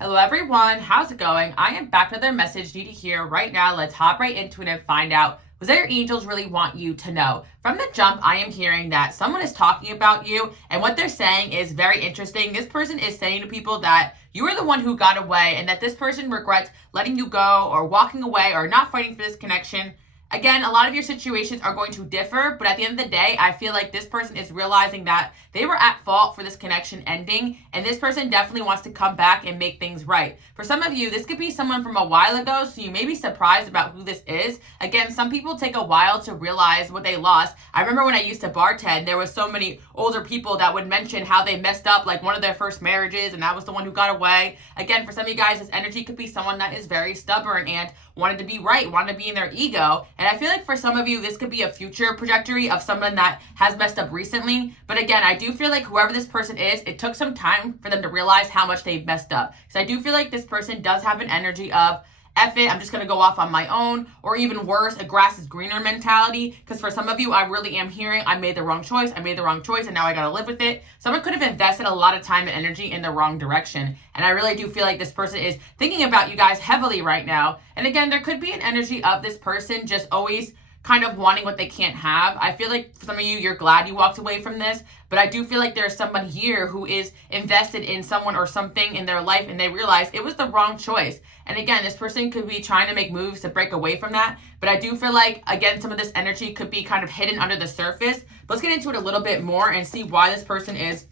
Hello everyone, how's it going? I am back with another message needed here right now. Let's hop right into it and find out what your angels really want you to know. From the jump, I am hearing that someone is talking about you, and what they're saying is very interesting. This person is saying to people that you are the one who got away and that this person regrets letting you go or walking away or not fighting for this connection. Again, a lot of your situations are going to differ, but at the end of the day, I feel like this person is realizing that they were at fault for this connection ending, and this person definitely wants to come back and make things right. For some of you, this could be someone from a while ago, so you may be surprised about who this is. Again, some people take a while to realize what they lost. I remember when I used to bartend, there was so many older people that would mention how they messed up like one of their first marriages, and that was the one who got away. Again, for some of you guys, this energy could be someone that is very stubborn and wanted to be right, wanted to be in their ego. And I feel like for some of you, this could be a future trajectory of someone that has messed up recently. But again, I do feel like whoever this person is, it took some time for them to realize how much they've messed up. So I do feel like this person does have an energy of, F it, I'm just going to go off on my own, or even worse, a grass is greener mentality. Because for some of you, I really am hearing, I made the wrong choice, and now I got to live with it. Someone could have invested a lot of time and energy in the wrong direction. And I really do feel like this person is thinking about you guys heavily right now. And again, there could be an energy of this person just always kind of wanting what they can't have. I feel like for some of you, you're glad you walked away from this, but I do feel like there's someone here who is invested in someone or something in their life and they realize it was the wrong choice. And again, this person could be trying to make moves to break away from that, but I do feel like, again, some of this energy could be kind of hidden under the surface. But let's get into it a little bit more and see why this person is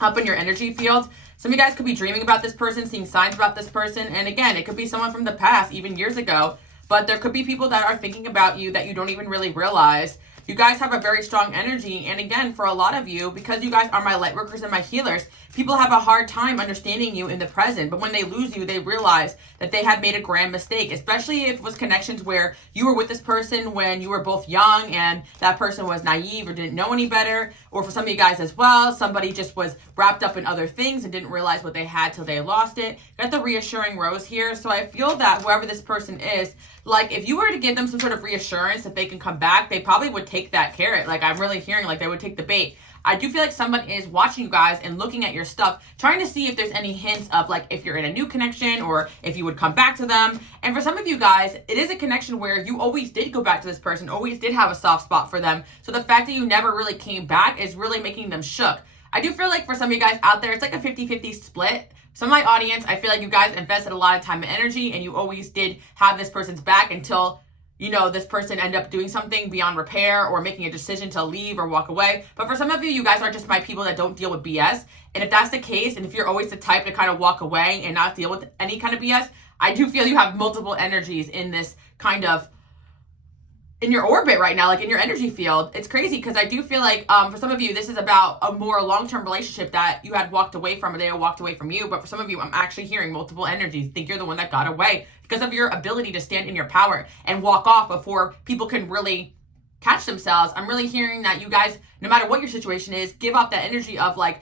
up in your energy field. Some of you guys could be dreaming about this person, seeing signs about this person, and again, it could be someone from the past, even years ago. But there could be people that are thinking about you that you don't even really realize. You guys have a very strong energy. And again, for a lot of you, because you guys are my light workers and my healers, people have a hard time understanding you in the present. But when they lose you, they realize that they have made a grand mistake, especially if it was connections where you were with this person when you were both young and that person was naive or didn't know any better. Or for some of you guys as well, somebody just was wrapped up in other things and didn't realize what they had till they lost it. Got the reassuring rose here. So I feel that whoever this person is, like if you were to give them some sort of reassurance that they can come back, they probably would take that carrot. Like I'm really hearing like they would take the bait. I do feel like someone is watching you guys and looking at your stuff, trying to see if there's any hints of like if you're in a new connection or if you would come back to them. And for some of you guys, it is a connection where you always did go back to this person, always did have a soft spot for them. So the fact that you never really came back is really making them shook. I do feel like for some of you guys out there, it's like a 50-50 split. Some of my audience, I feel like you guys invested a lot of time and energy and you always did have this person's back until, you know, this person ended up doing something beyond repair or making a decision to leave or walk away. But for some of you, you guys are just my people that don't deal with BS. And if that's the case, and if you're always the type to kind of walk away and not deal with any kind of BS, I do feel you have multiple energies in this kind of in your orbit right now, like in your energy field. It's crazy because I do feel like for some of you, this is about a more long-term relationship that you had walked away from or they had walked away from you. But for some of you, I'm actually hearing multiple energies. Think you're the one that got away because of your ability to stand in your power and walk off before people can really catch themselves. I'm really hearing that you guys, no matter what your situation is, give off that energy of like,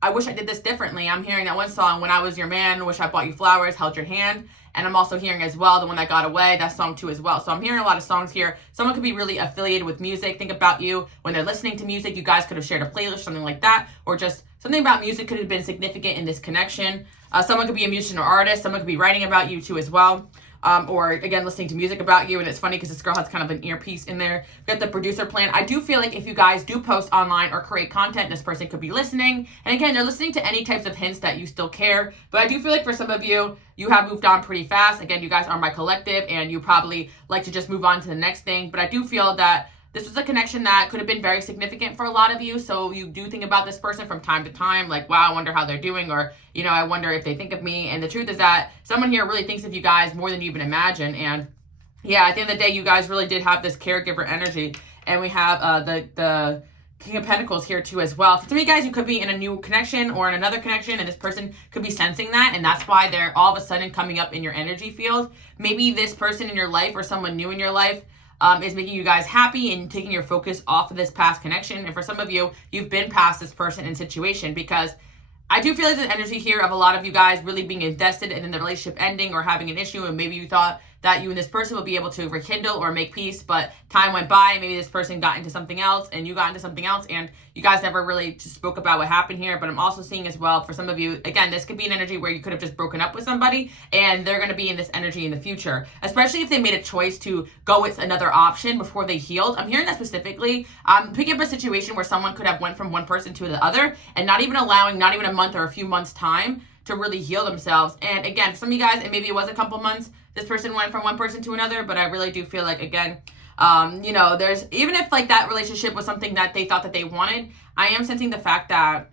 I wish I did this differently. I'm hearing that one song, When I Was Your Man, Wish I Bought You Flowers, Held Your Hand. And I'm also hearing as well, The One That Got Away, that song too as well. So I'm hearing a lot of songs here. Someone could be really affiliated with music. Think about you when they're listening to music. You guys could have shared a playlist, something like that. Or just something about music could have been significant in this connection. Someone could be a musician or artist. Someone could be writing about you too as well. Or again, listening to music about you. And it's funny because this girl has kind of an earpiece in there. We got the producer plan. I do feel like if you guys do post online or create content, this person could be listening. And again, they're listening to any types of hints that you still care. But I do feel like for some of you, you have moved on pretty fast. Again, you guys are my collective and you probably like to just move on to the next thing. But I do feel that this was a connection that could have been very significant for a lot of you. So you do think about this person from time to time, like, wow, I wonder how they're doing, or, you know, I wonder if they think of me. And the truth is that someone here really thinks of you guys more than you even imagine. And yeah, at the end of the day, you guys really did have this caregiver energy. And we have the King of Pentacles here too as well. For some of you guys, you could be in a new connection or in another connection, and this person could be sensing that, and that's why they're all of a sudden coming up in your energy field. Maybe this person in your life or someone new in your life is making you guys happy and taking your focus off of this past connection. And for some of you, you've been past this person and situation, because I do feel there's an energy here of a lot of you guys really being invested and then the relationship ending or having an issue, and maybe you thought that you and this person will be able to rekindle or make peace, but time went by. Maybe this person got into something else and you got into something else, and you guys never really just spoke about what happened here. But I'm also seeing as well, for some of you, again, this could be an energy where you could have just broken up with somebody and they're going to be in this energy in the future, especially if they made a choice to go with another option before they healed. I'm hearing that specifically. I'm picking up a situation where someone could have went from one person to the other and not even allowing, not even a month or a few months time to really heal themselves. And again, for some of you guys, and maybe it was a couple months, this person went from one person to another, but I really do feel like, again, there's, even if like that relationship was something that they thought that they wanted, I am sensing the fact that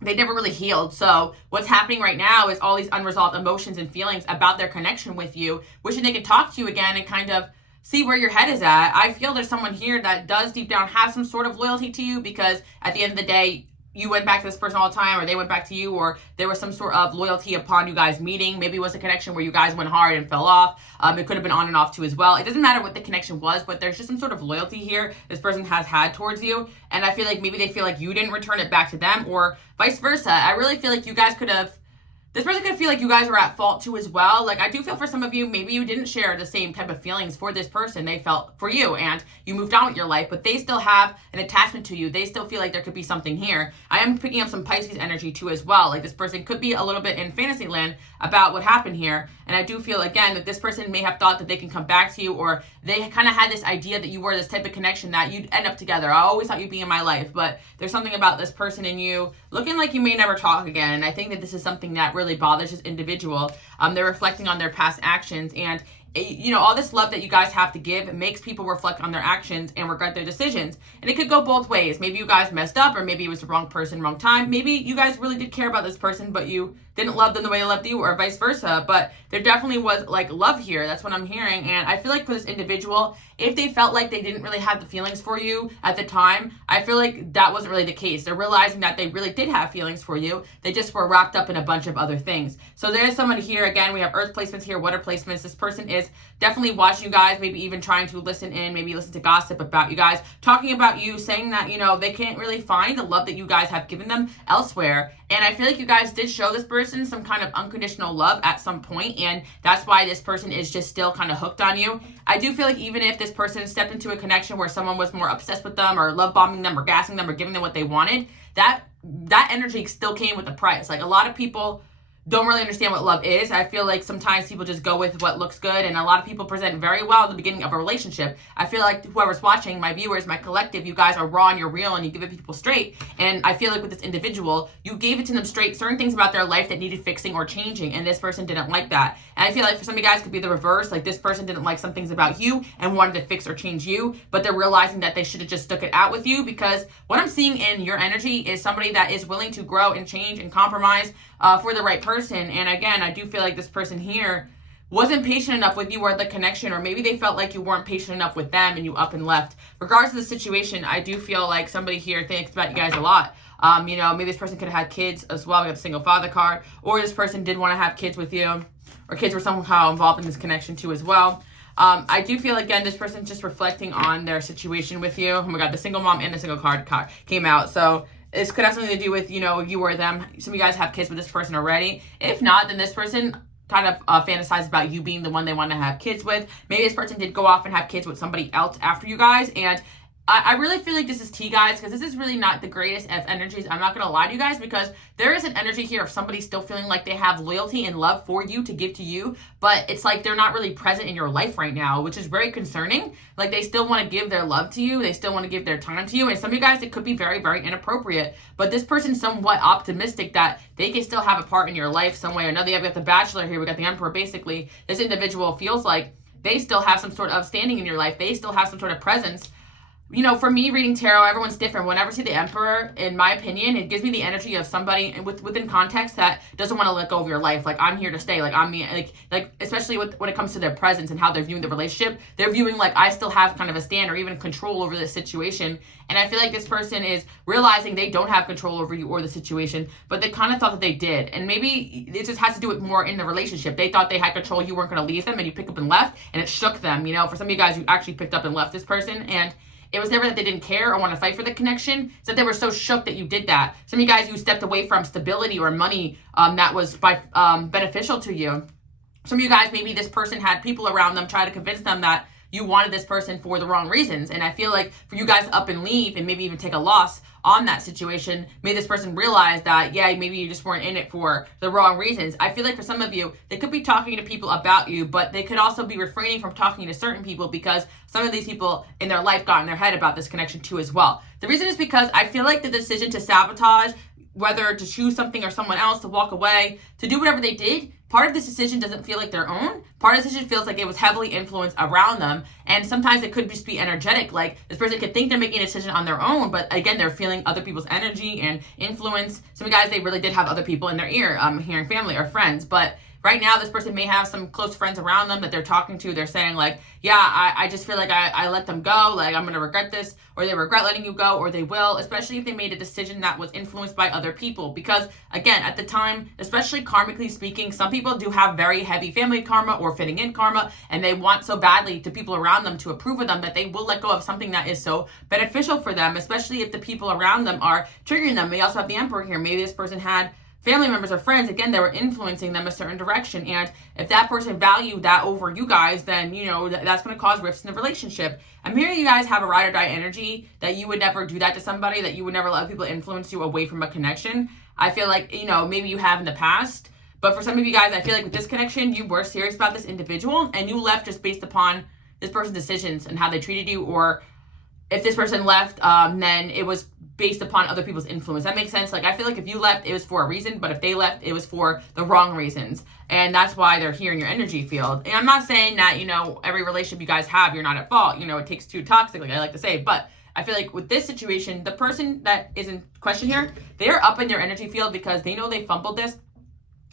they never really healed. So what's happening right now is all these unresolved emotions and feelings about their connection with you, wishing they could talk to you again and kind of see where your head is at. I feel there's someone here that does deep down have some sort of loyalty to you, because at the end of the day, you went back to this person all the time, or they went back to you, or there was some sort of loyalty upon you guys meeting. Maybe it was a connection where you guys went hard and fell off. It could have been on and off too as well. It doesn't matter what the connection was, but there's just some sort of loyalty here this person has had towards you. And I feel like maybe they feel like you didn't return it back to them, or vice versa. I really feel like you guys could have, this person could feel like you guys were at fault too as well. Like, I do feel for some of you, maybe you didn't share the same type of feelings for this person they felt for you, and you moved on with your life, but they still have an attachment to you. They still feel like there could be something here. I am picking up some Pisces energy too as well. Like, this person could be a little bit in fantasy land about what happened here. And I do feel, again, that this person may have thought that they can come back to you, or they kind of had this idea that you were this type of connection that you'd end up together. I always thought you'd be in my life, but there's something about this person and you looking like you may never talk again. And I think that this is something that really bothers this individual. They're reflecting on their past actions, and all this love that you guys have to give makes people reflect on their actions and regret their decisions. And it could go both ways. Maybe you guys messed up, or maybe it was the wrong person, wrong time. Maybe you guys really did care about this person, but you didn't love them the way they loved you, or vice versa. But there definitely was like love here. That's what I'm hearing. And I feel like for this individual, if they felt like they didn't really have the feelings for you at the time, I feel like that wasn't really the case. They're realizing that they really did have feelings for you. They just were wrapped up in a bunch of other things. So there's someone here. Again, we have earth placements here, water placements. This person is definitely watching you guys, maybe even trying to listen in, maybe listen to gossip about you guys, talking about you, saying that, they can't really find the love that you guys have given them elsewhere. And I feel like you guys did show this person some kind of unconditional love at some point, and that's why this person is just still kind of hooked on you. I do feel like even if this person stepped into a connection where someone was more obsessed with them, or love bombing them, or gassing them, or giving them what they wanted, that energy still came with a price. Like, a lot of people don't really understand what love is. I feel like sometimes people just go with what looks good, and a lot of people present very well at the beginning of a relationship. I feel like whoever's watching, my viewers, my collective, you guys are raw and you're real, and you give it to people straight. And I feel like with this individual, you gave it to them straight, certain things about their life that needed fixing or changing, and this person didn't like that. And I feel like for some of you guys, it could be the reverse. Like, this person didn't like some things about you and wanted to fix or change you, but they're realizing that they should have just stuck it out with you, because what I'm seeing in your energy is somebody that is willing to grow and change and compromise for the right person. And again, I do feel like this person here wasn't patient enough with you or the connection, or maybe they felt like you weren't patient enough with them and you up and left. Regardless of the situation, I do feel like somebody here thinks about you guys a lot. Maybe this person could have had kids as well. We got the single father card, or this person did want to have kids with you, or kids were somehow involved in this connection too as well. I do feel, again, this person's just reflecting on their situation with you. Oh my God, the single mom and the single card came out. So this could have something to do with, you or them. Some of you guys have kids with this person already. If not, then this person kind of fantasized about you being the one they want to have kids with. Maybe this person did go off and have kids with somebody else after you guys. And I really feel like this is tea, guys, because this is really not the greatest of energies. I'm not going to lie to you guys, because there is an energy here of somebody still feeling like they have loyalty and love for you to give to you, but it's like they're not really present in your life right now, which is very concerning. Like, they still want to give their love to you. They still want to give their time to you. And some of you guys, it could be very, very inappropriate, but this person's somewhat optimistic that they can still have a part in your life some way or another. We got the Bachelor here. We got the Emperor. Basically, this individual feels like they still have some sort of standing in your life. They still have some sort of presence. For me, reading tarot, everyone's different. Whenever I see the Emperor, in my opinion, it gives me the energy of somebody within context that doesn't want to let go of your life. Like, I'm here to stay. Like, I'm the, like especially when it comes to their presence and how they're viewing the relationship, they're viewing like I still have kind of a stand or even control over this situation. And I feel like this person is realizing they don't have control over you or the situation, but they kind of thought that they did. And maybe it just has to do with more in the relationship. They thought they had control. You weren't going to leave them, and you picked up and left, and it shook them. For some of you guys, you actually picked up and left this person, and it was never that they didn't care or want to fight for the connection. It's that they were so shook that you did that. Some of you guys, you stepped away from stability or money that was beneficial to you. some of you guys, maybe this person had people around them try to convince them that you wanted this person for the wrong reasons. And I feel like for you guys to up and leave and maybe even take a loss on that situation, made this person realize that, yeah, maybe you just weren't in it for the wrong reasons. I feel like for some of you, they could be talking to people about you, but they could also be refraining from talking to certain people because some of these people in their life got in their head about this connection too as well. The reason is because I feel like the decision to sabotage, whether to choose something or someone else, to walk away, to do whatever they did, part of this decision doesn't feel like their own. Part of the decision feels like it was heavily influenced around them. And sometimes it could just be energetic. Like this person could think they're making a decision on their own, but again, they're feeling other people's energy and influence. Some guys, they really did have other people in their ear, hearing family or friends. But right now, this person may have some close friends around them that they're talking to. They're saying like, yeah, I just feel like I let them go. Like I'm going to regret this, or they regret letting you go, or they will, especially if they made a decision that was influenced by other people. Because again, at the time, especially karmically speaking, some people do have very heavy family karma or fitting in karma, and they want so badly to people around them to approve of them that they will let go of something that is so beneficial for them, especially if the people around them are triggering them. We also have the Emperor here. Maybe this person had family members or friends, again, that were influencing them a certain direction. And if that person valued that over you guys, then, you know, that's going to cause rifts in the relationship. I'm hearing you guys have a ride or die energy, that you would never do that to somebody, that you would never let people influence you away from a connection. I feel like, you know, maybe you have in the past. But for some of you guys, I feel like with this connection, you were serious about this individual and you left just based upon this person's decisions and how they treated you. Or if this person left, then it was based upon other people's influence. That makes sense. Like, I feel like if you left, it was for a reason, but if they left, it was for the wrong reasons. And that's why they're here in your energy field. And I'm not saying that, you know, every relationship you guys have, you're not at fault. You know, it takes two toxic, like I like to say. But I feel like with this situation, the person that is in question here, they're up in your energy field because they know they fumbled this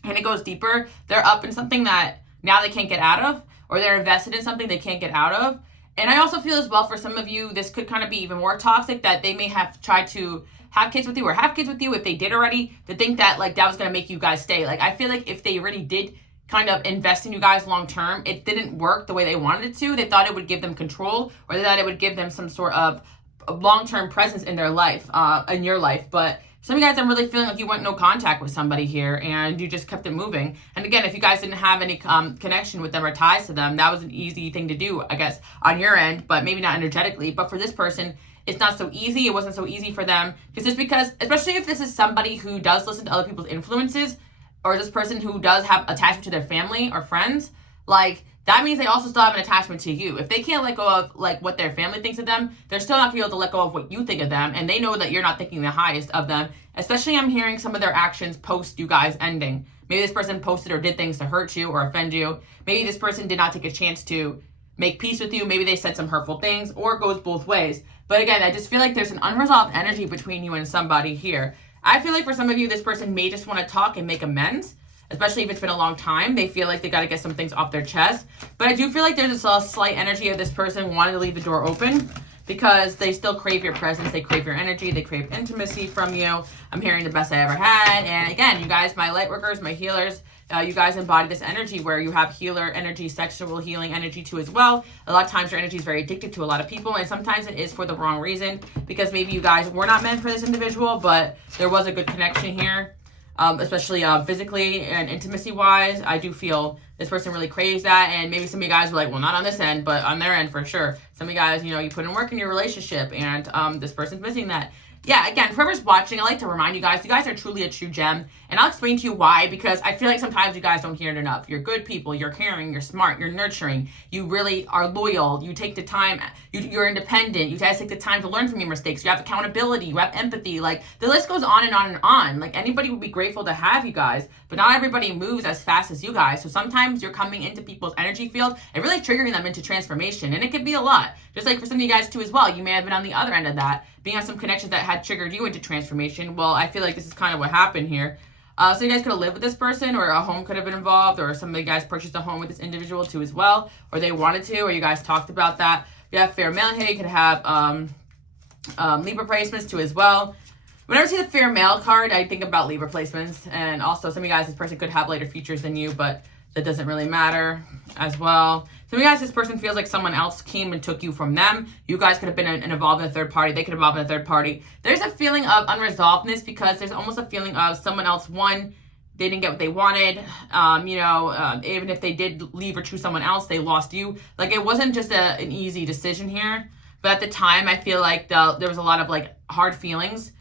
and it goes deeper. They're up in something that now they can't get out of, or they're invested in something they can't get out of. And I also feel as well, for some of you, this could kind of be even more toxic, that they may have tried to have kids with you or have kids with you, if they did already, to think that like that was going to make you guys stay. Like, I feel like if they really did kind of invest in you guys long term, it didn't work the way they wanted it to. They thought it would give them control, or they thought it would give them some sort of long-term presence in their life, in your life. But some of you guys, I'm really feeling like you went no contact with somebody here and you just kept it moving. And again, if you guys didn't have any connection with them or ties to them, that was an easy thing to do, I guess, on your end, but maybe not energetically. But for this person, it's not so easy. It wasn't so easy for them. Just because, especially if this is somebody who does listen to other people's influences, or this person who does have attachment to their family or friends, like, that means they also still have an attachment to you. If they can't let go of like what their family thinks of them, they're still not gonna be able to let go of what you think of them. And they know that you're not thinking the highest of them. Especially, I'm hearing some of their actions post you guys ending. Maybe this person posted or did things to hurt you or offend you. Maybe this person did not take a chance to make peace with you. Maybe they said some hurtful things, or it goes both ways. But again, I just feel like there's an unresolved energy between you and somebody here. I feel like for some of you, this person may just want to talk and make amends. Especially if it's been a long time, they feel like they got to get some things off their chest. But I do feel like there's a slight energy of this person wanting to leave the door open, because they still crave your presence, they crave your energy, they crave intimacy from you. I'm hearing the best I ever had. And again, you guys, my light workers, my healers, you guys embody this energy where you have healer energy, sexual healing energy too as well. A lot of times your energy is very addictive to a lot of people, and sometimes it is for the wrong reason, because maybe you guys were not meant for this individual, but there was a good connection here. Especially physically and intimacy wise. I do feel this person really craves that. And maybe some of you guys were like, well, not on this end, but on their end for sure. Some of you guys, you know, you put in work in your relationship, and this person's missing that. Yeah, again, whoever's watching, I like to remind you guys are truly a true gem. And I'll explain to you why, because I feel like sometimes you guys don't hear it enough. You're good people, you're caring, you're smart, you're nurturing, you really are loyal, you take the time, you're independent, you guys take the time to learn from your mistakes, you have accountability, you have empathy, like the list goes on and on and on. Like, anybody would be grateful to have you guys, but not everybody moves as fast as you guys. So sometimes you're coming into people's energy field and really triggering them into transformation, and it can be a lot. Just like for some of you guys too as well, you may have been on the other end of that, being on some connections that had triggered you into transformation. Well, I feel like this is kind of what happened here. So you guys could have lived with this person, or a home could have been involved, or some of you guys purchased a home with this individual too as well, or they wanted to, or you guys talked about that. If you have fair male here, you could have Libra placements too as well. Whenever I see the fair male card, I think about Libra placements. And also, some of you guys, this person could have later features than you, but that doesn't really matter as well. Some of you guys, this person feels like someone else came and took you from them. You guys could have been involved in a third party. They could have involved in a third party. There's a feeling of unresolvedness, because there's almost a feeling of someone else, one, they didn't get what they wanted. Even if they did leave or choose someone else, they lost you. Like, it wasn't just an easy decision here. But at the time, I feel like there was a lot of like hard feelings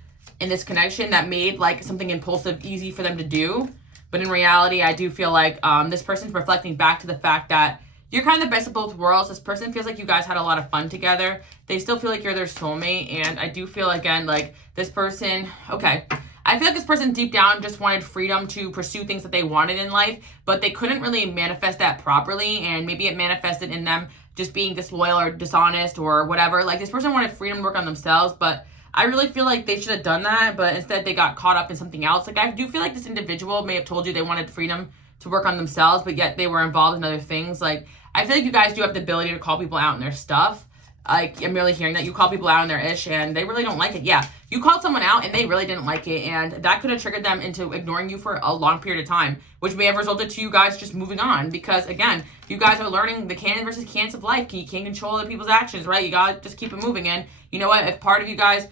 in this connection that made like something impulsive easy for them to do. But in reality, I do feel like this person's reflecting back to the fact that you're kind of the best of both worlds. This person feels like you guys had a lot of fun together. They still feel like you're their soulmate. And I do feel, again, like this person, okay, I feel like this person deep down just wanted freedom to pursue things that they wanted in life, but they couldn't really manifest that properly. And maybe it manifested in them just being disloyal or dishonest or whatever. Like, this person wanted freedom to work on themselves, but I really feel like they should have done that, but instead they got caught up in something else. Like, I do feel like this individual may have told you they wanted freedom to work on themselves, but yet they were involved in other things. Like, I feel like you guys do have the ability to call people out on their stuff. Like, I'm really hearing that you call people out on their ish and they really don't like it. Yeah, you called someone out and they really didn't like it, and that could have triggered them into ignoring you for a long period of time, which may have resulted to you guys just moving on. Because again, you guys are learning the can versus can'ts of life. You can't control other people's actions, right? You gotta just keep it moving. And you know what? If part of you guys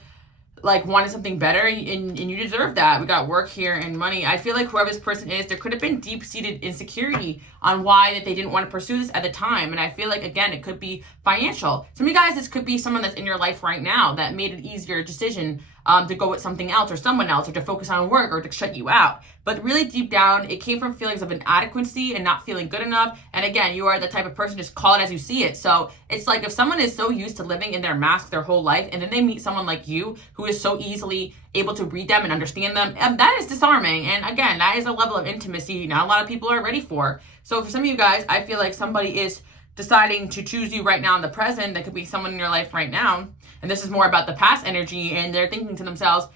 like wanted something better and you deserve that. We got work here and money. I feel like whoever this person is, there could have been deep-seated insecurity on why that they didn't want to pursue this at the time. And I feel like, again, it could be financial. Some of you guys, this could be someone that's in your life right now that made an easier decision to go with something else or someone else, or to focus on work, or to shut you out. But really deep down, it came from feelings of inadequacy and not feeling good enough. And again, you are the type of person, just call it as you see it. So it's like if someone is so used to living in their mask their whole life, and then they meet someone like you who is so easily able to read them and understand them, that is disarming. And again, that is a level of intimacy not a lot of people are ready for. So for some of you guys, I feel like somebody is deciding to choose you right now in the present. That could be someone in your life right now. And this is more about the past energy, and they're thinking to themselves,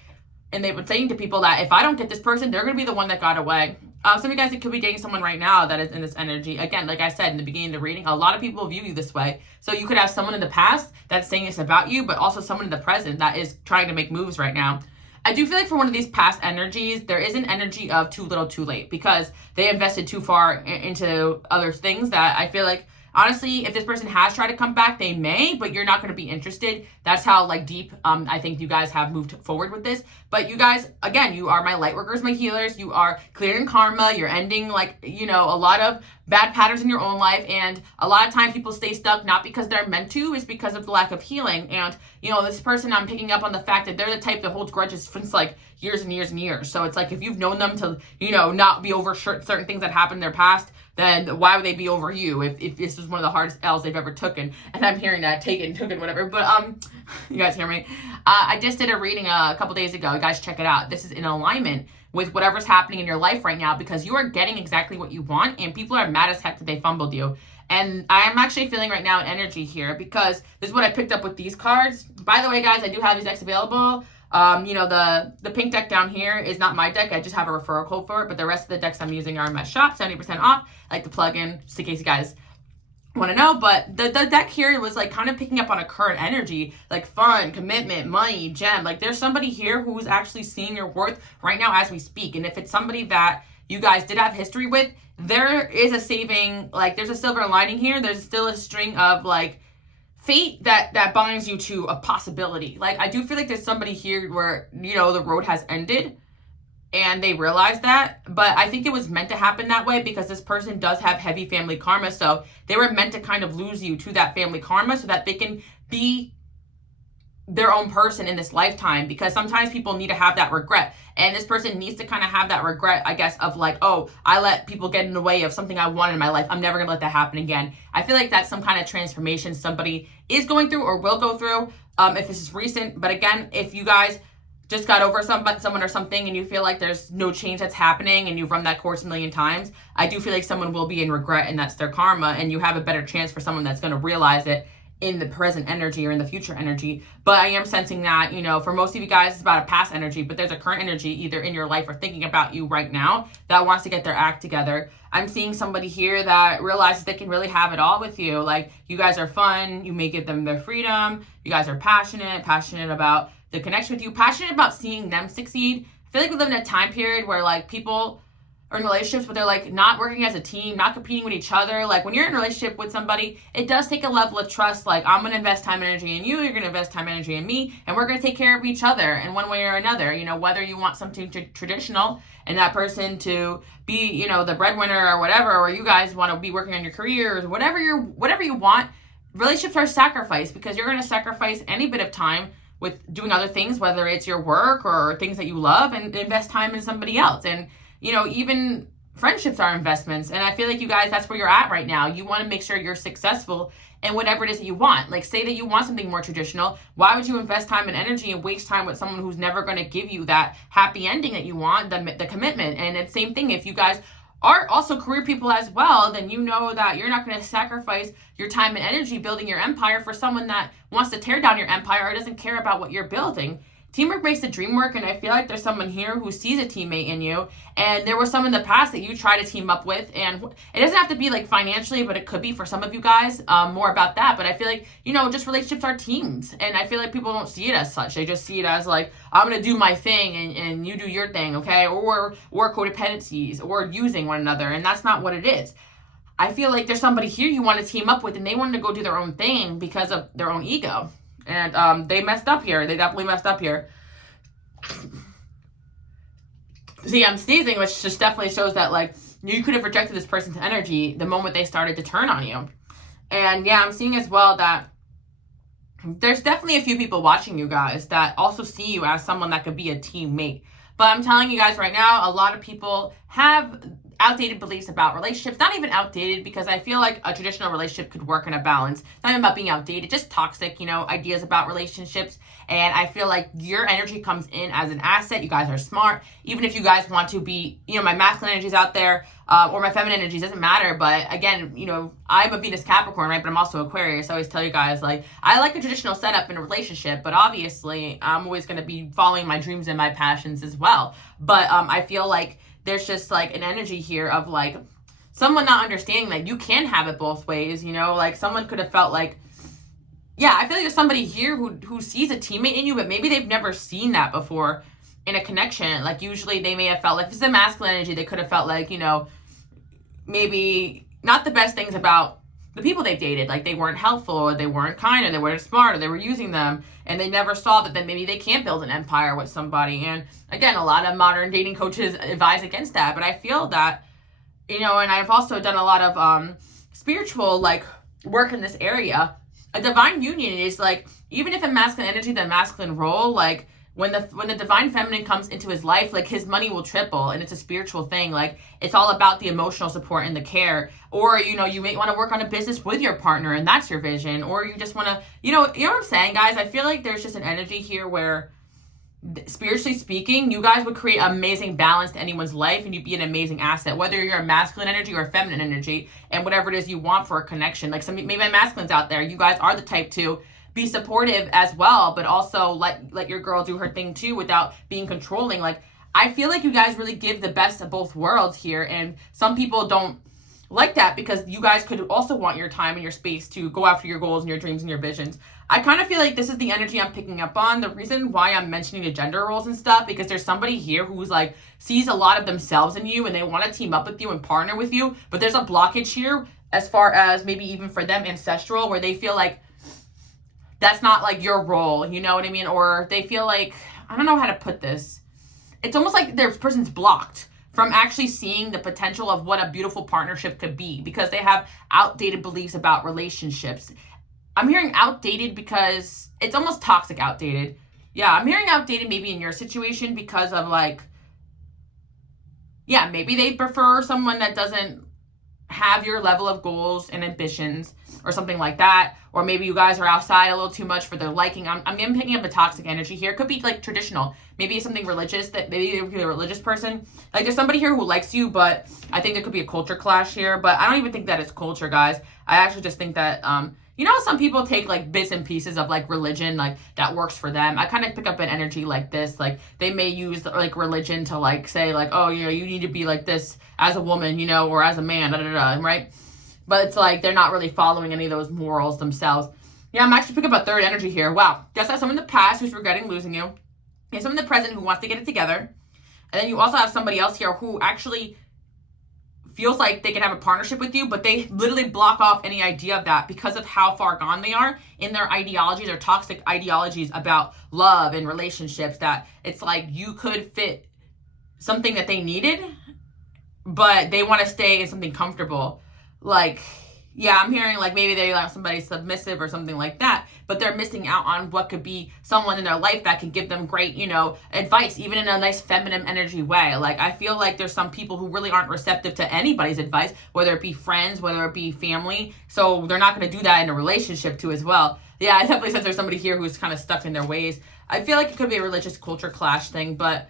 and they've been saying to people that if I don't get this person, they're going to be the one that got away. Some of you guys, it could be dating someone right now that is in this energy. Again, like I said in the beginning of the reading, a lot of people view you this way. So you could have someone in the past that's saying this about you, but also someone in the present that is trying to make moves right now. I do feel like for one of these past energies, there is an energy of too little too late, because they invested too far into other things that I feel like, honestly, if this person has tried to come back, they may, but you're not going to be interested. That's how like deep I think you guys have moved forward with this. But you guys, again, you are my light workers, my healers. You are clearing karma. You're ending like, a lot of bad patterns in your own life. And a lot of times people stay stuck, not because they're meant to, it's because of the lack of healing. And, this person, I'm picking up on the fact that they're the type that holds grudges since like years and years and years. So it's like, if you've known them to, not be over certain things that happened in their past, then why would they be over you if this was one of the hardest L's they've ever taken? And I'm hearing that, taken, whatever. But you guys hear me? I just did a reading a couple days ago. You guys check it out. This is in alignment with whatever's happening in your life right now, because you are getting exactly what you want, and people are mad as heck that they fumbled you. And I am actually feeling right now an energy here, because this is what I picked up with these cards. By the way, guys, I do have these decks available. The pink deck down here is not my deck. I just have a referral code for it, but the rest of the decks I'm using are in my shop, 70% off. I like the plug-in, just in case you guys want to know. But the deck here was like kind of picking up on a current energy, like fun, commitment, money, gem. Like there's somebody here who's actually seeing your worth right now as we speak. And if it's somebody that you guys did have history with, there is a saving, like there's a silver lining here. There's still a string of like fate that binds you to a possibility. Like I do feel like there's somebody here where, the road has ended and they realize that, but I think it was meant to happen that way, because this person does have heavy family karma. So they were meant to kind of lose you to that family karma so that they can be their own person in this lifetime, because sometimes people need to have that regret, and this person needs to kind of have that regret, I guess, of like, oh, I let people get in the way of something I wanted in my life. I'm never gonna let that happen again. I feel like that's some kind of transformation somebody is going through or will go through, if this is recent. But again, if you guys just got over someone or something and you feel like there's no change that's happening and you've run that course a million times, I do feel like someone will be in regret, and that's their karma, and you have a better chance for someone that's going to realize it in the present energy or in the future energy. But I am sensing that, for most of you guys, it's about a past energy, but there's a current energy either in your life or thinking about you right now that wants to get their act together. I'm seeing somebody here that realizes they can really have it all with you. Like, you guys are fun. You may give them their freedom. You guys are passionate about the connection with you, passionate about seeing them succeed. I feel like we live in a time period where like people or in relationships, but they're like not working as a team, not competing with each other. Like when you're in a relationship with somebody, it does take a level of trust. Like I'm going to invest time and energy in you, you're going to invest time and energy in me, and we're going to take care of each other in one way or another. You know, whether you want something traditional and that person to be, you know, the breadwinner or whatever, or you guys want to be working on your careers, whatever you want. Relationships are sacrifice, because you're going to sacrifice any bit of time with doing other things, whether it's your work or things that you love, and invest time in somebody else. And you know, even friendships are investments. And I feel like you guys, that's where you're at right now. You want to make sure you're successful in whatever it is that you want. Like say that you want something more traditional. Why would you invest time and energy and waste time with someone who's never going to give you that happy ending that you want, the commitment? And it's the same thing. If you guys are also career people as well, then you know that you're not going to sacrifice your time and energy building your empire for someone that wants to tear down your empire or doesn't care about what you're building. Teamwork makes the dream work, and I feel like there's someone here who sees a teammate in you, and there was some in the past that you try to team up with, and it doesn't have to be like financially, but it could be for some of you guys, more about that. But I feel like, you know, just relationships are teams, and I feel like people don't see it as such. They just see it as like, I'm going to do my thing and you do your thing, okay? Or codependencies or using one another, and that's not what it is. I feel like there's somebody here you want to team up with, and they wanted to go do their own thing because of their own ego. And they messed up here. They definitely messed up here. See, I'm sneezing, which just definitely shows that, like, you could have rejected this person's energy the moment they started to turn on you. And, yeah, I'm seeing as well that there's definitely a few people watching you guys that also see you as someone that could be a teammate. But I'm telling you guys right now, a lot of people have outdated beliefs about relationships. Not even outdated, because I feel like a traditional relationship could work in a balance. Not even about being outdated, just toxic, you know, ideas about relationships. And I feel like your energy comes in as an asset. You guys are smart. Even if you guys want to be, you know, my masculine energy is out there, or my feminine energy, doesn't matter. But again, you know, I'm a Venus Capricorn, right? But I'm also Aquarius. I always tell you guys, like, I like a traditional setup in a relationship, but obviously I'm always going to be following my dreams and my passions as well. But I feel like there's just like an energy here of like someone not understanding that you can have it both ways, you know, like someone could have felt like, yeah, I feel like there's somebody here who sees a teammate in you, but maybe they've never seen that before in a connection. Like usually they may have felt like, if it's a masculine energy, they could have felt like, you know, maybe not the best things about the people they've dated. Like they weren't helpful, or they weren't kind, or they weren't smart, or they were using them, and they never saw that then maybe they can't build an empire with somebody. And again, a lot of modern dating coaches advise against that, but I feel that, you know, and I've also done a lot of spiritual like work in this area. A divine union is like, even if a masculine energy, the masculine role, like when the divine feminine comes into his life, like his money will triple, and it's a spiritual thing. Like it's all about the emotional support and the care. Or, you know, you may want to work on a business with your partner, and that's your vision. Or you just want to, you know what I'm saying, guys? I feel like there's just an energy here where, spiritually speaking, you guys would create amazing balance to anyone's life, and you'd be an amazing asset, whether you're a masculine energy or a feminine energy, and whatever it is you want for a connection. Like maybe my masculines out there, you guys are the type to be supportive as well, but also let your girl do her thing too without being controlling. Like I feel like you guys really give the best of both worlds here, and some people don't like that, because you guys could also want your time and your space to go after your goals and your dreams and your visions. I kind of feel like this is the energy I'm picking up on. The reason why I'm mentioning the gender roles and stuff, because there's somebody here who's like sees a lot of themselves in you, and they want to team up with you and partner with you, but there's a blockage here as far as maybe even for them ancestral, where they feel like that's not like your role, you know what I mean? Or they feel like, I don't know how to put this. It's almost like their person's blocked from actually seeing the potential of what a beautiful partnership could be, because they have outdated beliefs about relationships. I'm hearing outdated because it's almost toxic outdated. Yeah, I'm hearing outdated maybe in your situation because of like, yeah, maybe they prefer someone that doesn't have your level of goals and ambitions or something like that. Or maybe you guys are outside a little too much for their liking. I'm picking up a toxic energy here. It could be like traditional. Maybe something religious, that maybe you're a religious person. Like there's somebody here who likes you, but I think there could be a culture clash here. But I don't even think that it's culture, guys. I actually just think that, you know, some people take like bits and pieces of like religion, like that works for them. I kind of pick up an energy like this. Like they may use like religion to like say like, oh, you know, you need to be like this as a woman, you know, or as a man, right? But it's like they're not really following any of those morals themselves. Yeah, I'm actually picking up a third energy here. Wow. Guess I have someone in the past who's regretting losing you. You have someone in the present who wants to get it together. And then you also have somebody else here who actually feels like they can have a partnership with you, but they literally block off any idea of that because of how far gone they are in their ideologies or toxic ideologies about love and relationships, that it's like you could fit something that they needed, but they want to stay in something comfortable. Like, yeah, I'm hearing like maybe they like somebody submissive or something like that, but they're missing out on what could be someone in their life that can give them great, advice, even in a nice feminine energy way. Like, I feel like there's some people who really aren't receptive to anybody's advice, whether it be friends, whether it be family. So they're not going to do that in a relationship too as well. Yeah, I definitely sense there's somebody here who's kind of stuck in their ways. I feel like it could be a religious culture clash thing, but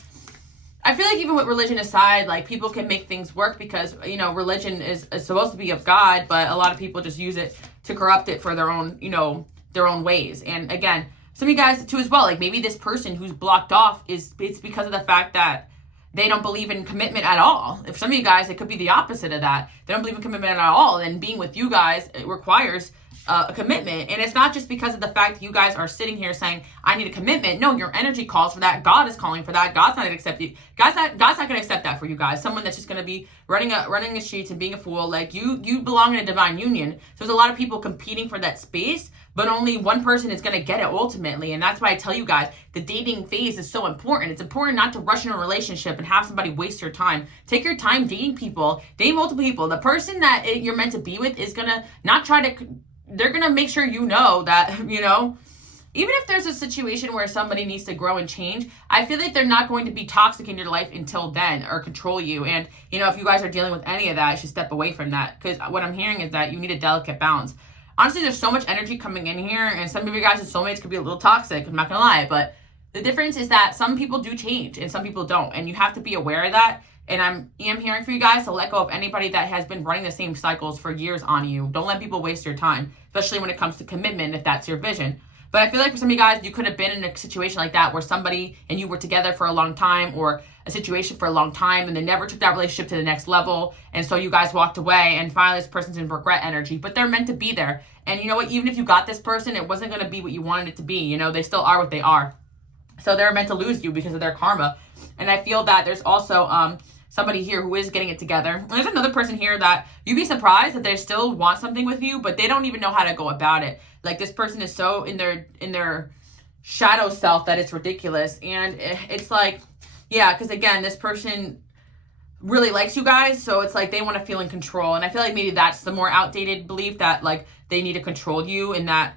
I feel like even with religion aside, like, people can make things work because, religion is supposed to be of God, but a lot of people just use it to corrupt it for their own ways. And again, some of you guys too as well, like maybe this person who's blocked off it's because of the fact that they don't believe in commitment at all. If some of you guys, it could be the opposite of that. They don't believe in commitment at all. And being with you guys, it requires a commitment. And it's not just because of the fact that you guys are sitting here saying, I need a commitment. No, your energy calls for that. God is calling for that. God's not going to accept you. God's not going to accept that for you guys. Someone that's just going to be running the streets and being a fool. Like, you belong in a divine union. So there's a lot of people competing for that space, but only one person is going to get it ultimately. And that's why I tell you guys, the dating phase is so important. It's important not to rush in a relationship and have somebody waste your time. Take your time dating people. Date multiple people. The person that you're meant to be with is going to not try to... They're going to make sure that, even if there's a situation where somebody needs to grow and change, I feel like they're not going to be toxic in your life until then or control you. And, if you guys are dealing with any of that, you should step away from that, because what I'm hearing is that you need a delicate balance. Honestly, there's so much energy coming in here, and some of you guys' soulmates could be a little toxic. I'm not going to lie, but the difference is that some people do change and some people don't, and you have to be aware of that. And I'm hearing for you guys to let go of anybody that has been running the same cycles for years on you. Don't let people waste your time, especially when it comes to commitment, if that's your vision. But I feel like for some of you guys, you could have been in a situation like that where somebody and you were together for a long time, or a situation for a long time, and they never took that relationship to the next level. And so you guys walked away, and finally this person's in regret energy, but they're meant to be there. And you know what? Even if you got this person, it wasn't going to be what you wanted it to be. They still are what they are. So they're meant to lose you because of their karma. And I feel that there's also, somebody here who is getting it together. And there's another person here that you'd be surprised that they still want something with you, but they don't even know how to go about it. Like, this person is so in their shadow self that it's ridiculous. And it's like, yeah, because again, this person really likes you guys, so it's like they want to feel in control. And I feel like maybe that's the more outdated belief, that like they need to control you, and that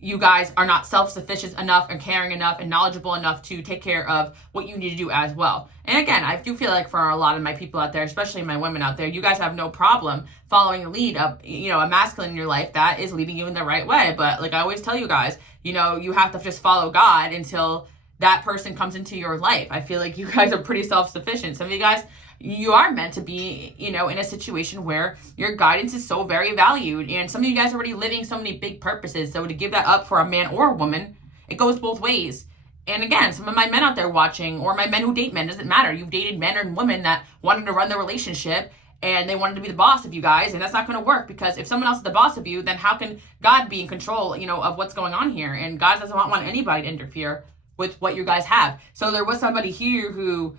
you guys are not self-sufficient enough and caring enough and knowledgeable enough to take care of what you need to do as well. And again, I do feel like for a lot of my people out there, especially my women out there, you guys have no problem following the lead of, a masculine in your life that is leading you in the right way. But like I always tell you guys, you have to just follow God until that person comes into your life. I feel like you guys are pretty self-sufficient. Some of you guys, you are meant to be, in a situation where your guidance is so very valued. And some of you guys are already living so many big purposes. So to give that up for a man or a woman, it goes both ways. And again, some of my men out there watching, or my men who date men, doesn't matter. You've dated men and women that wanted to run the relationship, and they wanted to be the boss of you guys, and that's not going to work, because if someone else is the boss of you, then how can God be in control, of what's going on here? And God doesn't want anybody to interfere with what you guys have. So there was somebody here who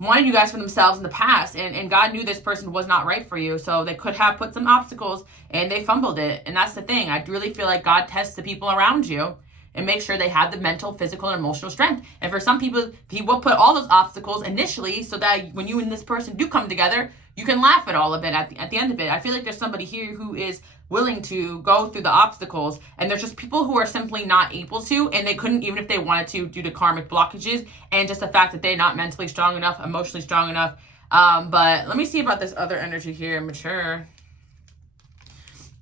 wanted you guys for themselves in the past, and God knew this person was not right for you, so they could have put some obstacles, and they fumbled it. And that's the thing. I really feel like God tests the people around you and make sure they have the mental, physical, and emotional strength. And for some people, he will put all those obstacles initially so that when you and this person do come together, you can laugh at all of it at the end of it. I feel like there's somebody here who is willing to go through the obstacles, and there's just people who are simply not able to, and they couldn't even if they wanted to, due to karmic blockages and just the fact that they're not mentally strong enough, emotionally strong enough. But let me see about this other energy here, mature.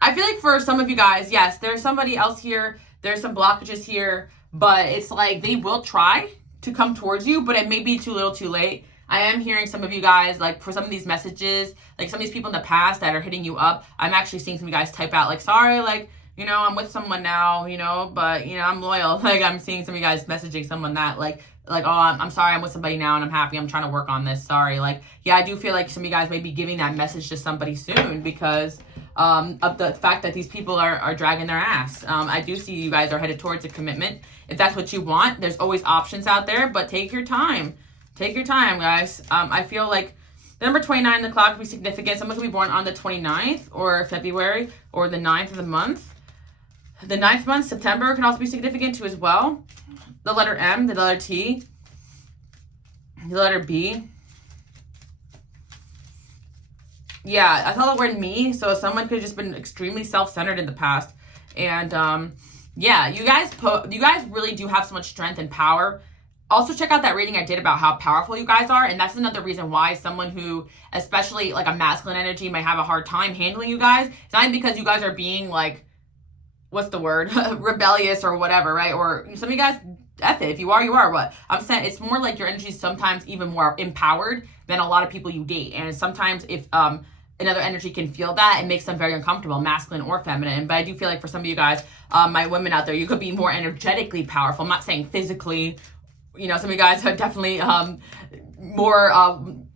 I feel like for some of you guys, yes, there's somebody else here. There's some blockages here, but it's like they will try to come towards you, but it may be too little too late. I am hearing some of you guys, like, for some of these messages, like some of these people in the past that are hitting you up, I'm actually seeing some of you guys type out, like, sorry, like, I'm with someone now, but, I'm loyal. Like, I'm seeing some of you guys messaging someone that, like, oh, I'm sorry, I'm with somebody now and I'm happy, I'm trying to work on this, sorry. Like, yeah, I do feel like some of you guys may be giving that message to somebody soon because of the fact that these people are dragging their ass. I do see you guys are headed towards a commitment. If that's what you want, there's always options out there, but take your time. Take your time, guys. I feel like The number 29 in the clock could be significant. Someone could be born on the 29th or February or the 9th of the month. The 9th month, September, can also be significant too as well. The letter M, the letter T, the letter B. Yeah, I saw the word me, so someone could have just been extremely self-centered in the past. And yeah, you guys really do have so much strength and power. Also, check out that reading I did about how powerful you guys are, and that's another reason why someone who, especially like a masculine energy, might have a hard time handling you guys. It's not because you guys are being like, what's the word, rebellious or whatever, right? Or some of you guys, F it, if you are, you are. What I'm saying, it's more like your energy is sometimes even more empowered than a lot of people you date, and sometimes if another energy can feel that, it makes them very uncomfortable, masculine or feminine. But I do feel like for some of you guys, my women out there, you could be more energetically powerful. I'm not saying physically. You know, some of you guys are definitely more on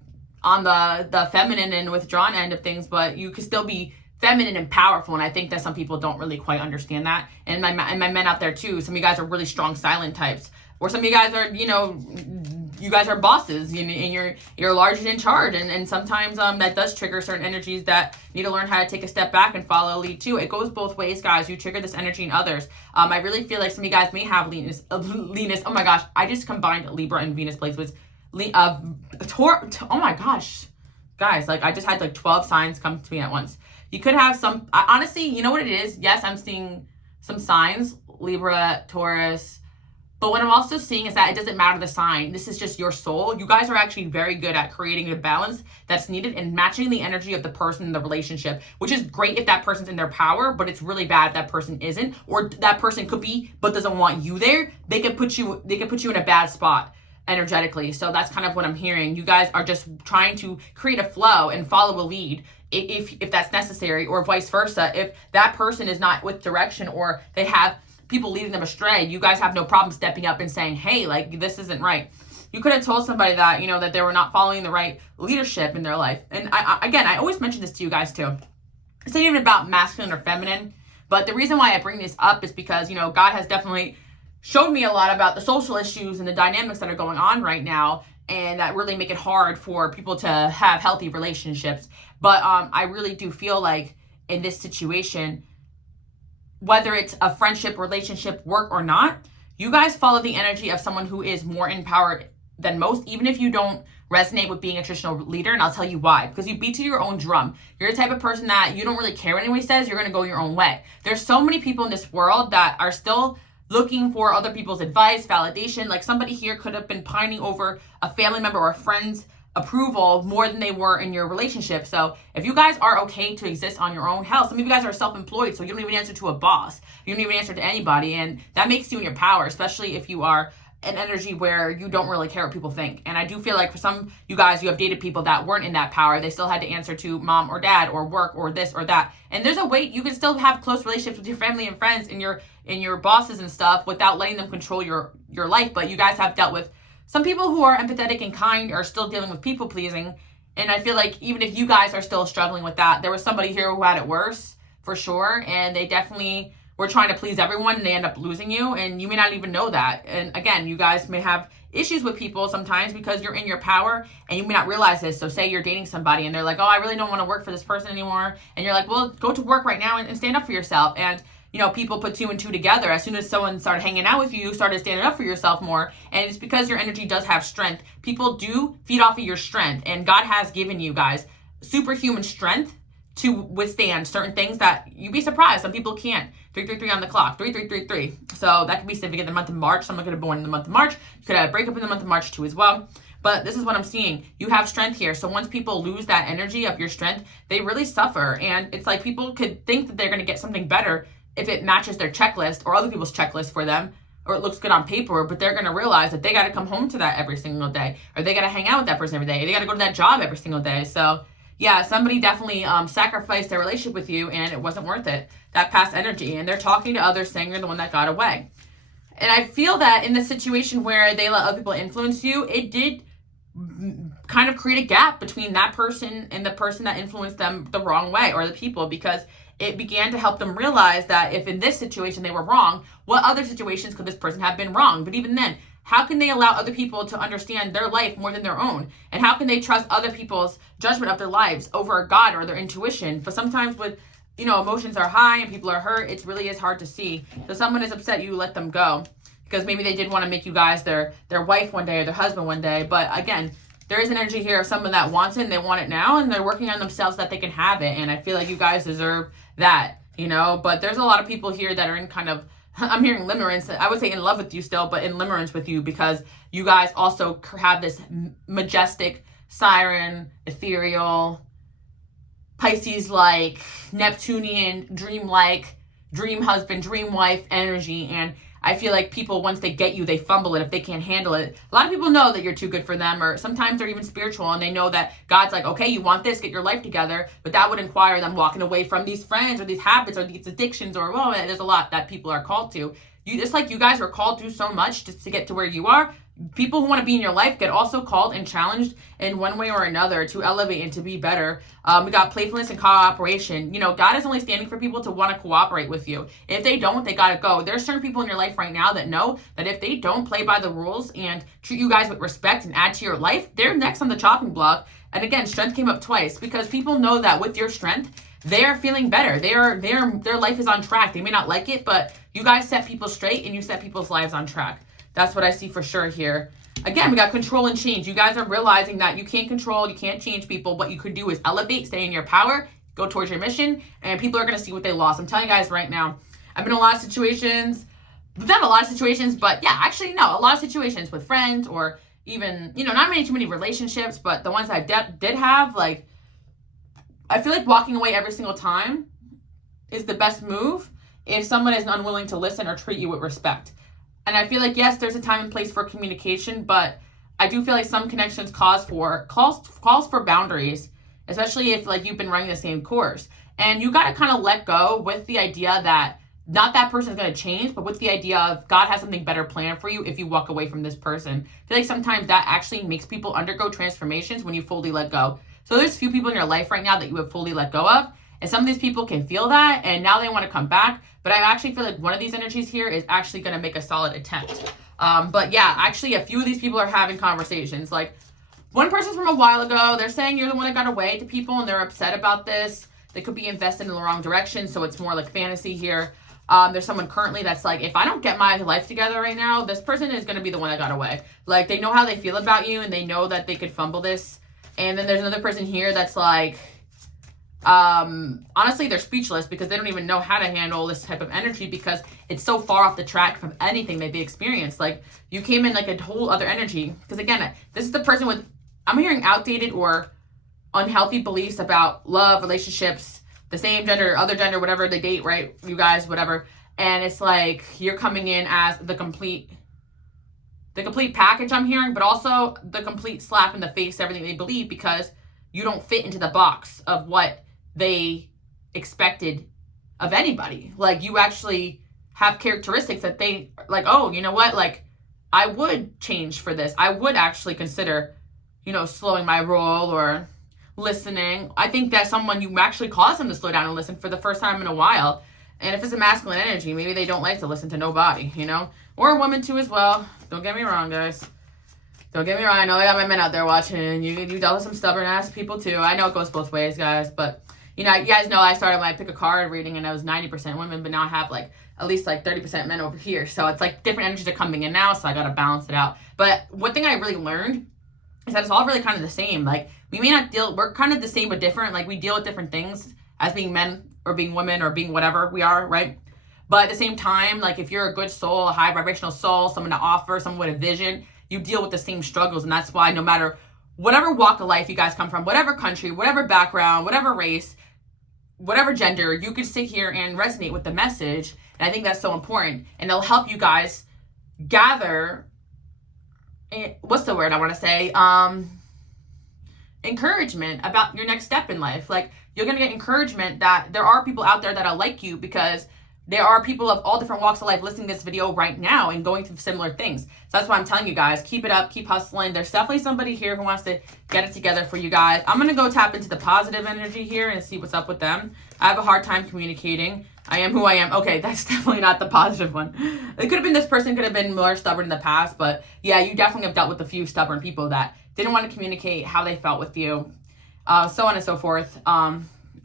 the feminine and withdrawn end of things, but you could still be feminine and powerful. And I think that some people don't really quite understand that. And my men out there too, some of you guys are really strong silent types. Or some of you guys are, you know, you guys are bosses and you're large and in charge. And sometimes that does trigger certain energies that need to learn how to take a step back and follow a lead too. It goes both ways, guys. You trigger this energy in others. I really feel like some of you guys may have leanness. Oh my gosh, I just combined Libra and Venus placements. Oh my gosh, guys, like I just had like 12 signs come to me at once. You could have some, honestly, you know what it is? Yes, I'm seeing some signs, Libra, Taurus. But what I'm also seeing is that it doesn't matter the sign. This is just your soul. You guys are actually very good at creating a balance that's needed and matching the energy of the person in the relationship, which is great if that person's in their power, but it's really bad if that person isn't, or that person could be, but doesn't want you there. They could put you in a bad spot energetically. So that's kind of what I'm hearing. You guys are just trying to create a flow and follow a lead if that's necessary, or vice versa. If that person is not with direction or they have people leading them astray, you guys have no problem stepping up and saying, hey, like, this isn't right. You could have told somebody that, you know, that they were not following the right leadership in their life. And I always mention this to you guys too. It's not even about masculine or feminine, but the reason why I bring this up is because, you know, God has definitely showed me a lot about the social issues and the dynamics that are going on right now, and that really make it hard for people to have healthy relationships. But I really do feel like in this situation, whether it's a friendship, relationship, work, or not, you guys follow the energy of someone who is more empowered than most, even if you don't resonate with being a traditional leader. And I'll tell you why. Because you beat to your own drum. You're the type of person that you don't really care what anyone says. You're going to go your own way. There's so many people in this world that are still looking for other people's advice, validation. Like somebody here could have been pining over a family member or a friend's approval more than they were in your relationship. So if you guys are okay to exist on your own, hell, some of you guys are self-employed, so you don't even answer to a boss. You don't even answer to anybody, and that makes you in your power, especially if you are an energy where you don't really care what people think. And I do feel like for some you guys, you have dated people that weren't in that power. They still had to answer to mom or dad or work or this or that. And there's a way you can still have close relationships with your family and friends and your bosses and stuff without letting them control your life. But you guys have dealt with some people who are empathetic and kind are still dealing with people pleasing. And I feel like even if you guys are still struggling with that, there was somebody here who had it worse for sure. And they definitely were trying to please everyone and they end up losing you. And you may not even know that. And again, you guys may have issues with people sometimes because you're in your power and you may not realize this. So say you're dating somebody and they're like, oh, I really don't want to work for this person anymore. And you're like, well, go to work right now and stand up for yourself. And you know, people put two and two together. As soon as someone started hanging out with you, you started standing up for yourself more. And it's because your energy does have strength. People do feed off of your strength. And God has given you guys superhuman strength to withstand certain things that you'd be surprised. Some people can't. 333 on the clock. 3333. So that could be significant in the month of March. Someone could have born in the month of March. You could have a breakup in the month of March too as well. But this is what I'm seeing. You have strength here. So once people lose that energy of your strength, they really suffer. And it's like people could think that they're going to get something better if it matches their checklist or other people's checklist for them, or it looks good on paper, but they're going to realize that they got to come home to that every single day, or they got to hang out with that person every day, or they got to go to that job every single day. So yeah, somebody definitely sacrificed their relationship with you and it wasn't worth it, that past energy. And they're talking to others saying you're the one that got away. And I feel that in the situation where they let other people influence you, it did kind of create a gap between that person and the person that influenced them the wrong way, or the people, because it began to help them realize that if in this situation they were wrong, what other situations could this person have been wrong? But even then, how can they allow other people to understand their life more than their own? And how can they trust other people's judgment of their lives over God or their intuition? But sometimes with, emotions are high and people are hurt, it really is hard to see. So someone is upset, you let them go because maybe they did want to make you guys their wife one day or their husband one day. But again, there is an energy here of someone that wants it and they want it now, and they're working on themselves that they can have it. And I feel like you guys deserve that, But there's a lot of people here that are in kind of, I'm hearing limerence. I would say in love with you still, but in limerence with you because you guys also have this majestic, siren, ethereal, Pisces-like, Neptunian, dream-like, dream husband, dream wife energy. And I feel like people, once they get you, they fumble it if they can't handle it. A lot of people know that you're too good for them, or sometimes they're even spiritual and they know that God's like, okay, you want this, get your life together. But that would require them walking away from these friends or these habits or these addictions, or, well, there's a lot that people are called to. Just like you guys are called to so much just to get to where you are, people who want to be in your life get also called and challenged in one way or another to elevate and to be better. We got playfulness and cooperation. God is only standing for people to want to cooperate with you. If they don't, they got to go. There's certain people in your life right now that know that if they don't play by the rules and treat you guys with respect and add to your life, they're next on the chopping block. And again, strength came up twice because people know that with your strength, they're feeling better. Their life is on track. They may not like it, but you guys set people straight and you set people's lives on track. That's what I see for sure here. Again, we got control and change. You guys are realizing that you can't control, you can't change people. What you could do is elevate, stay in your power, go towards your mission, and people are going to see what they lost. I'm telling you guys right now, I've been in a lot of situations, not a lot of situations, but yeah, actually, no, a lot of situations with friends or even, not too many relationships, but the ones I did have, like, I feel like walking away every single time is the best move if someone is unwilling to listen or treat you with respect. And I feel like, yes, there's a time and place for communication, but I do feel like some connections calls for boundaries, especially if like you've been running the same course. And you got to kind of let go with the idea that not that person's going to change, but with the idea of God has something better planned for you if you walk away from this person. I feel like sometimes that actually makes people undergo transformations when you fully let go. So there's a few people in your life right now that you have fully let go of. And some of these people can feel that, and now they want to come back. But I actually feel like one of these energies here is actually going to make a solid attempt. But yeah, actually a few of these people are having conversations. Like one person's from a while ago. They're saying you're the one that got away to people, and they're upset about this. They could be invested in the wrong direction, so it's more like fantasy here. There's someone currently that's like, if I don't get my life together right now, this person is going to be the one that got away. Like they know how they feel about you, and they know that they could fumble this. And then there's another person here that's like, honestly, they're speechless because they don't even know how to handle this type of energy because it's so far off the track from anything that they experienced. Like you came in like a whole other energy. Because again, this is the person with, I'm hearing outdated or unhealthy beliefs about love, relationships, the same gender, other gender, whatever they date, right? You guys, whatever. And it's like you're coming in as the complete package I'm hearing, but also the complete slap in the face, everything they believe, because you don't fit into the box of what they expected of anybody. Like you actually have characteristics that they like, oh, you know what? Like I would change for this. I would actually consider, slowing my roll or listening. I think that someone, you actually cause them to slow down and listen for the first time in a while. And if it's a masculine energy, maybe they don't like to listen to nobody, or a woman too as well. Don't get me wrong, guys. Don't get me wrong. I know I got my men out there watching. You dealt with some stubborn ass people too. I know it goes both ways, guys. But you guys know I started my pick a card reading and I was 90% women, but now I have like at least like 30% men over here. So it's like different energies are coming in now, so I gotta balance it out. But one thing I really learned is that it's all really kind of the same. Like we're kind of the same but different. Like we deal with different things as being men or being women or being whatever we are, right? But at the same time, like if you're a good soul, a high vibrational soul, someone to offer, someone with a vision, you deal with the same struggles. And that's why no matter whatever walk of life you guys come from, whatever country, whatever background, whatever race, whatever gender, you can sit here and resonate with the message. And I think that's so important. And it'll help you guys gather, what's the word I want to say? Encouragement about your next step in life. Like you're going to get encouragement that there are people out there that'll like you because there are people of all different walks of life listening to this video right now and going through similar things. So that's why I'm telling you guys, keep it up, keep hustling. There's definitely somebody here who wants to get it together for you guys. I'm going to go tap into the positive energy here and see what's up with them. I have a hard time communicating. I am who I am. Okay, that's definitely not the positive one. It could have been this person could have been more stubborn in the past, but yeah, you definitely have dealt with a few stubborn people that didn't want to communicate how they felt with you, so on and so forth.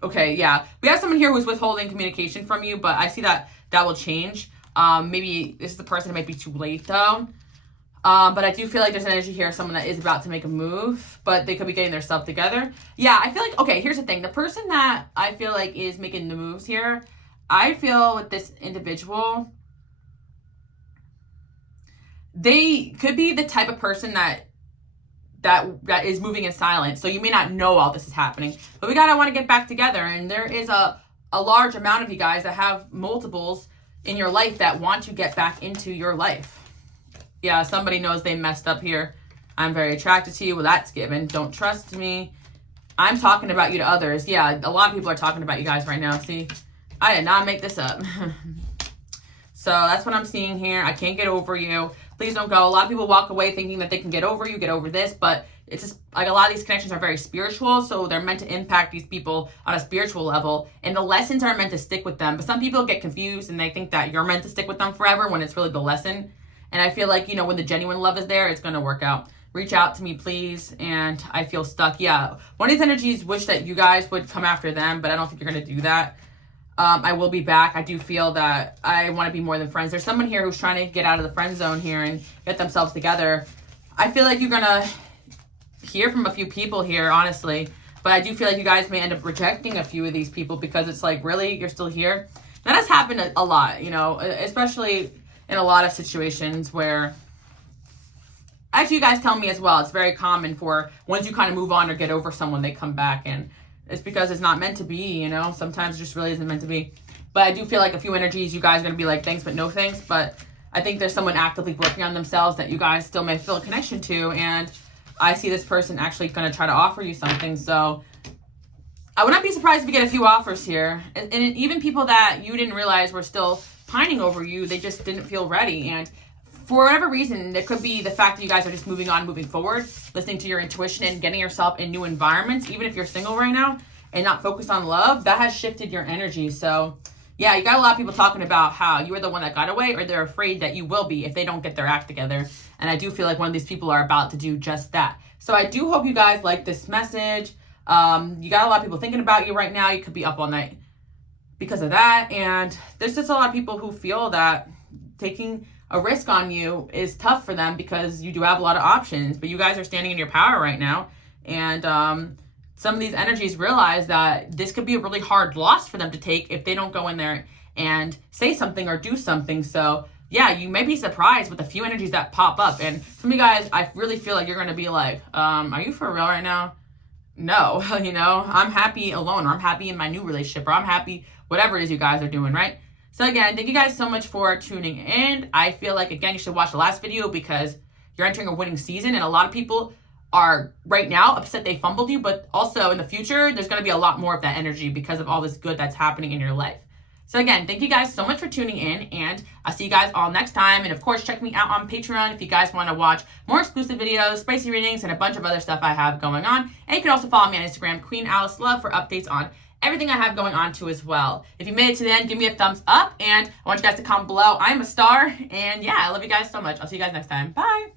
Okay, yeah. We have someone here who's withholding communication from you, but I see that that will change. Maybe this is the person who might be too late, though. But I do feel like there's an energy here of someone that is about to make a move, but they could be getting their stuff together. Yeah, I feel like, okay, here's the thing. The person that I feel like is making the moves here, I feel with this individual, they could be the type of person that is moving in silence. So you may not know all this is happening, but we gotta want to get back together. And there is a large amount of you guys that have multiples in your life that want to get back into your life. Yeah, somebody knows they messed up here. I'm very attracted to you. Well, that's given. Don't trust me. I'm talking about you to others. Yeah, a lot of people are talking about you guys right now. See, I did not make this up. So that's what I'm seeing here. I can't get over you. Please don't go. A lot of people walk away thinking that they can get over you, get over this, but it's just like a lot of these connections are very spiritual, so they're meant to impact these people on a spiritual level, and the lessons are meant to stick with them. But some people get confused and they think that you're meant to stick with them forever when it's really the lesson. And I feel like, you know, when the genuine love is there, it's going to work out. Reach out to me, please. And I feel stuck. Yeah, one of these energies wish that you guys would come after them, but I don't think you're going to do that. I will be back. I do feel that I want to be more than friends. There's someone here who's trying to get out of the friend zone here and get themselves together. I feel like you're going to hear from a few people here, honestly. But I do feel like you guys may end up rejecting a few of these people because it's like, really? You're still here? That has happened a lot, you know, especially in a lot of situations where, actually, you guys tell me as well, it's very common for once you kind of move on or get over someone, they come back, and it's because it's not meant to be, you know. Sometimes it just really isn't meant to be. But I do feel like a few energies, you guys are going to be like, thanks, but no thanks. But I think there's someone actively working on themselves that you guys still may feel a connection to. And I see this person actually going to try to offer you something. So I would not be surprised if you get a few offers here. And even people that you didn't realize were still pining over you, they just didn't feel ready. And for whatever reason, there could be the fact that you guys are just moving on, moving forward, listening to your intuition and getting yourself in new environments, even if you're single right now and not focused on love, that has shifted your energy. So yeah, you got a lot of people talking about how you were the one that got away, or they're afraid that you will be if they don't get their act together. And I do feel like one of these people are about to do just that. So I do hope you guys like this message. You got a lot of people thinking about you right now. You could be up all night because of that. And there's just a lot of people who feel that taking a risk on you is tough for them because you do have a lot of options, but you guys are standing in your power right now. And some of these energies realize that this could be a really hard loss for them to take if they don't go in there and say something or do something. So yeah, you may be surprised with a few energies that pop up. And some of you guys, I really feel like you're going to be like, are you for real right now? No, you know, I'm happy alone, or I'm happy in my new relationship, or I'm happy whatever it is you guys are doing, right? So again, thank you guys so much for tuning in. I feel like, again, you should watch the last video because you're entering a winning season, and a lot of people are right now upset they fumbled you, but also in the future, there's going to be a lot more of that energy because of all this good that's happening in your life. So again, thank you guys so much for tuning in, and I'll see you guys all next time. And of course, check me out on Patreon if you guys want to watch more exclusive videos, spicy readings, and a bunch of other stuff I have going on. And you can also follow me on Instagram, Queen Alice Love, for updates on everything I have going on too as well. If you made it to the end, give me a thumbs up, and I want you guys to comment below. I'm a star, and yeah, I love you guys so much. I'll see you guys next time. Bye.